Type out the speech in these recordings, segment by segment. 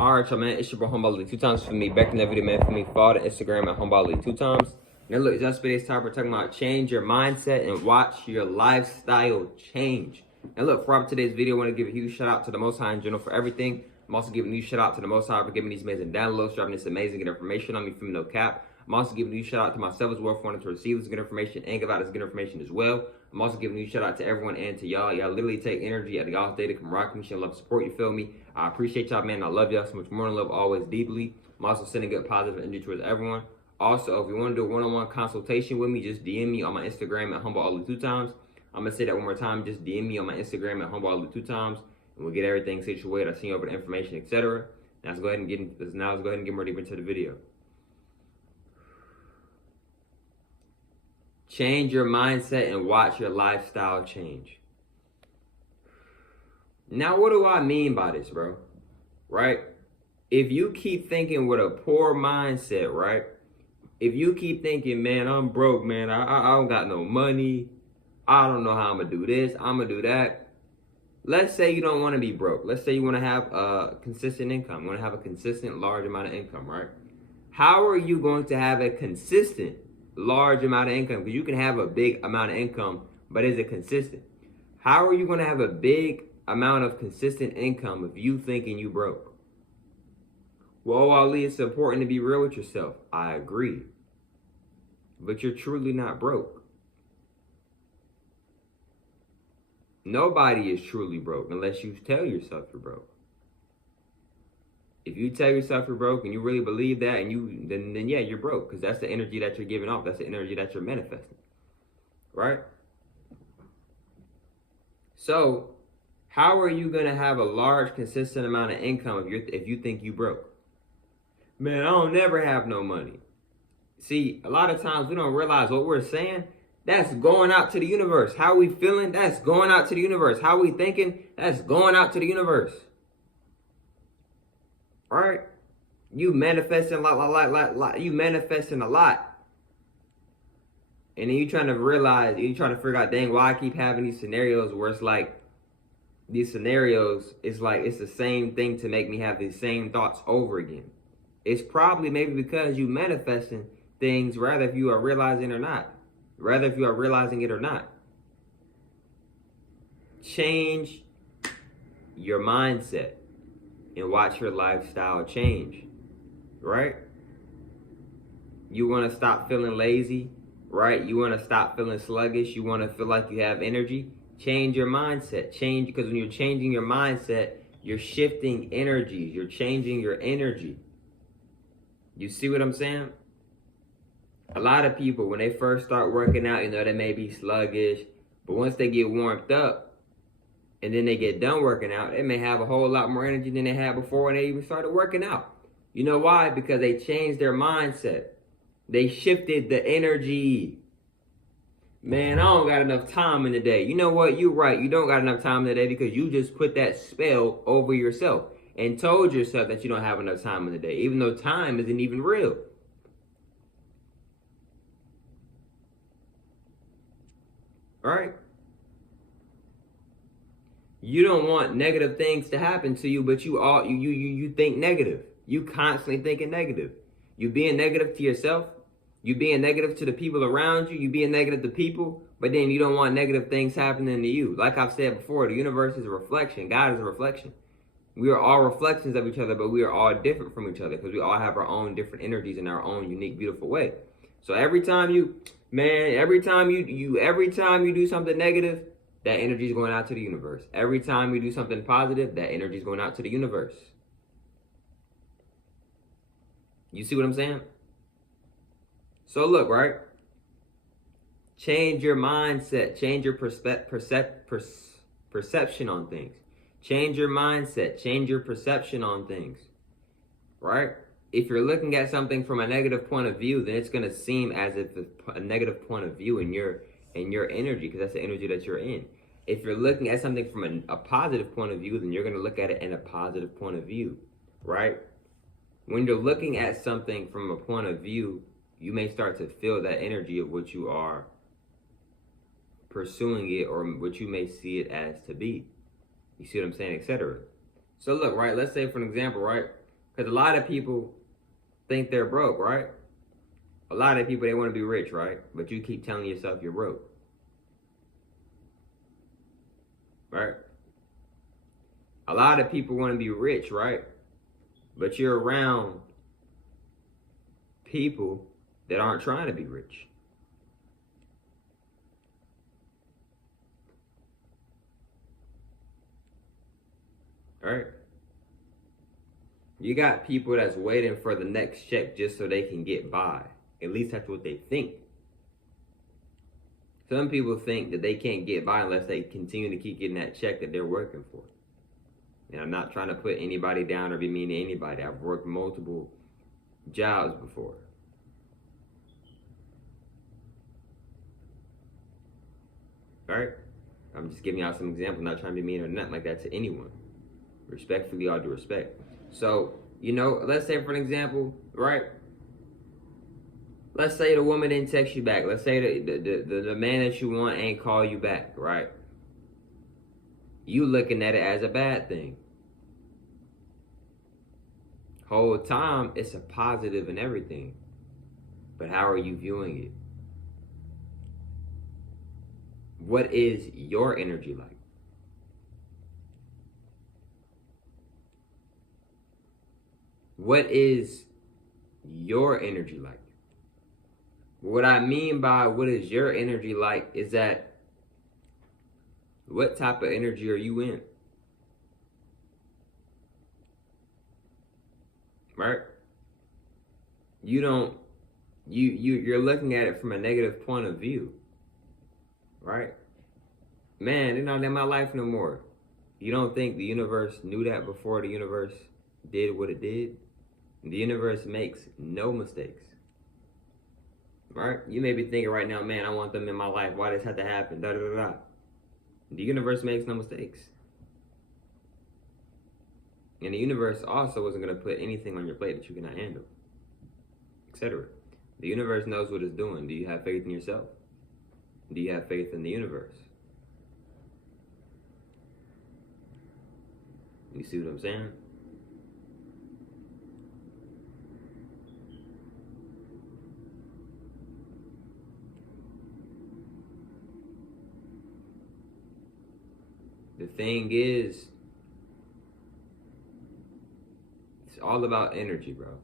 Alright, y'all, man, it's your boy Homeball League 2 times for me. Back in that video, man, for me. Follow the Instagram at Homeball League 2 times. Now, look, that's today's topic. We're talking about change your mindset and watch your lifestyle change. And look, for today's video, I want to give a huge shout out to the Most High in general for everything. I'm also giving a huge shout out to the Most High for giving me these amazing downloads, dropping this amazing good information on me from no cap. I'm also giving a huge shout out to myself as well for wanting to receive this good information and give out this good information as well. I'm also giving a huge shout out to everyone and to y'all. Y'all literally take energy out of y'all's day to come rock me, show love, support, you feel me? I appreciate y'all, man. I love y'all so much more than love, always deeply. I'm also sending good positive energy towards everyone. Also, if you want to do a one-on-one consultation with me, just DM me on my Instagram at Humble 2 times. I'm going to say that one more time. Just DM me on my Instagram at Humble 2 times, and we'll get everything situated. I'll send you over the information, etc. Now let's go ahead and get ready into the video. Change your mindset and watch your lifestyle change. Now, what do I mean by this, bro? Right? If you keep thinking with a poor mindset, right? If you keep thinking, man, I'm broke, man, I don't got no money, I don't know how I'm going to do this, I'm going to do that. Let's say you don't want to be broke. Let's say you want to have a consistent income. You want to have a consistent large amount of income, right? How are you going to have a consistent large amount of income? Because you can have a big amount of income, but is it consistent? How are you going to have a big amount of consistent income if you thinking you broke? Well, Ali, it's important to be real with yourself. I agree. But you're truly not broke. Nobody is truly broke unless you tell yourself you're broke. If you tell yourself you're broke and you really believe that, and then yeah, you're broke, because that's the energy that you're giving off. That's the energy that you're manifesting, right? So, how are you gonna have a large, consistent amount of income if you think you broke? Man, I don't never have no money. See, a lot of times we don't realize what we're saying. That's going out to the universe. How we feeling? That's going out to the universe. How we thinking? That's going out to the universe. All right? You manifesting a lot. You manifesting a lot. And then you trying to figure out, dang, why I keep having these scenarios where it's like, these scenarios, it's like it's the same thing to make me have these same thoughts over again. It's probably maybe because you manifesting things rather if you are realizing it or not. Change your mindset and watch your lifestyle change, right? You want to stop feeling lazy, right? You want to stop feeling sluggish. You want to feel like you have energy. Change your mindset. Change, because when you're changing your mindset, you're shifting energies. You're changing your energy. You see what I'm saying? A lot of people, when they first start working out, they may be sluggish, but once they get warmed up and then they get done working out, they may have a whole lot more energy than they had before when they even started working out. You know why? Because they changed their mindset. They shifted the energy. Man, I don't got enough time in the day. You know what? You're right. You don't got enough time in the day because you just put that spell over yourself and told yourself that you don't have enough time in the day, even though time isn't even real. All right? You don't want negative things to happen to you, but you think negative. You constantly thinking negative. You being negative to yourself. You being negative to the people around you. You being negative to people, but then you don't want negative things happening to you. Like I've said before, the universe is a reflection. God is a reflection. We are all reflections of each other, but we are all different from each other because we all have our own different energies in our own unique, beautiful way. So every time you do something negative, that energy is going out to the universe. Every time you do something positive, that energy is going out to the universe. You see what I'm saying? So look, right? Change your mindset. Change your perception on things. Change your mindset. Change your perception on things. Right? If you're looking at something from a negative point of view, then it's going to seem as if a negative point of view in your energy, because that's the energy that you're in. If you're looking at something from a positive point of view, then you're going to look at it in a positive point of view, right? When you're looking at something from a point of view, you may start to feel that energy of what you are pursuing it or what you may see it as to be. You see what I'm saying, etc. So look, right, let's say for an example, right, Because a lot of people think they're broke, right? A lot of people, they want to be rich, right? But you keep telling yourself you're broke, right? A lot of people want to be rich, right? But you're around people that aren't trying to be rich. Right? You got people that's waiting for the next check just so they can get by. At least that's what they think. Some people think that they can't get by unless they continue to keep getting that check that they're working for. And I'm not trying to put anybody down or be mean to anybody. I've worked multiple jobs before. Right? I'm just giving y'all some examples, not trying to be mean or nothing like that to anyone. Respectfully, all due respect. So, let's say for an example, right? Let's say the woman didn't text you back. Let's say the man that you want ain't call you back, right? You looking at it as a bad thing. Whole time, it's a positive and everything. But how are you viewing it? What is your energy like? What is your energy like? What I mean by what is your energy like is that what type of energy are you in? Right? You're looking at it from a negative point of view. Right? Man, they're not in my life no more. You don't think the universe knew that before the universe did what it did? The universe makes no mistakes. Right? You may be thinking right now, man, I want them in my life. Why does this have to happen? Da da da da. The universe makes no mistakes. And the universe also wasn't going to put anything on your plate that you cannot handle, etc. The universe knows what it's doing. Do you have faith in yourself? Do you have faith in the universe? You see what I'm saying? The thing is, it's all about energy, bro.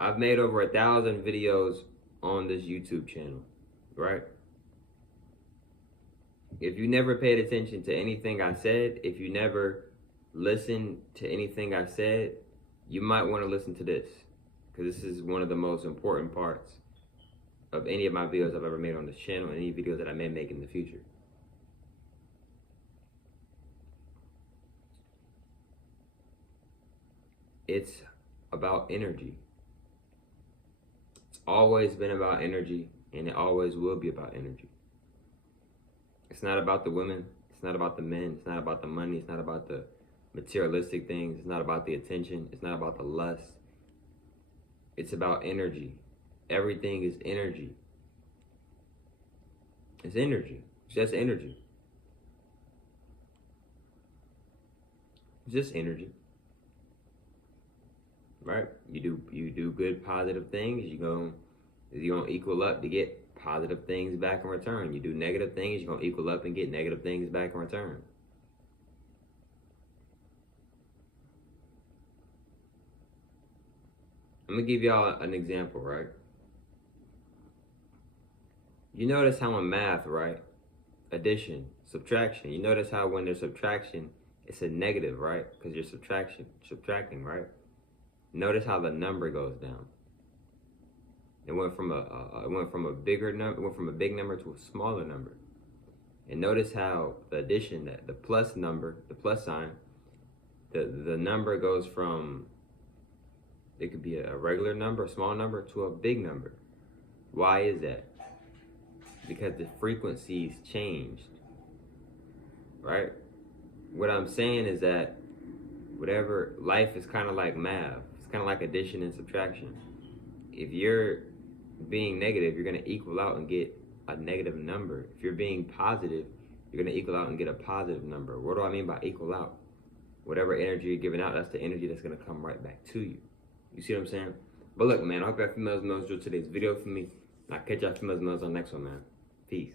I've made over 1,000 videos on this YouTube channel, right? If you never paid attention to anything I said, if you never listened to anything I said, you might want to listen to this, because this is one of the most important parts of any of my videos I've ever made on this channel, and any videos that I may make in the future. It's about energy. It's always been about energy, and it always will be about energy. It's not about the women. It's not about the men. It's not about the money. It's not about the materialistic things. It's not about the attention. It's not about the lust. It's about energy. Everything is energy. It's energy. It's just energy. It's just energy. Right? You do good, positive things. You're gonna equal up to get positive things back in return. You do negative things, you're gonna equal up and get negative things back in return. I'm gonna give y'all an example, right? You notice how in math, right? Addition, subtraction. You notice how when there's subtraction, it's a negative, right? Because you're subtracting, right? Notice how the number goes down. It went from a bigger number, it went from a big number to a smaller number. And notice how the addition, that the plus number, the plus sign, the number goes from, it could be a regular number, a small number, to a big number. Why is that? Because the frequencies changed, right? What I'm saying is that whatever, life is kind of like math. It's kind of like addition and subtraction. If you're being negative, you're going to equal out and get a negative number. If you're being positive, you're going to equal out and get a positive number. What do I mean by equal out? Whatever energy you're giving out, that's the energy that's going to come right back to you. You see what I'm saying? But look, man, I hope y'all females enjoyed today's video for me. I'll catch y'all females on the next one, man. Peace.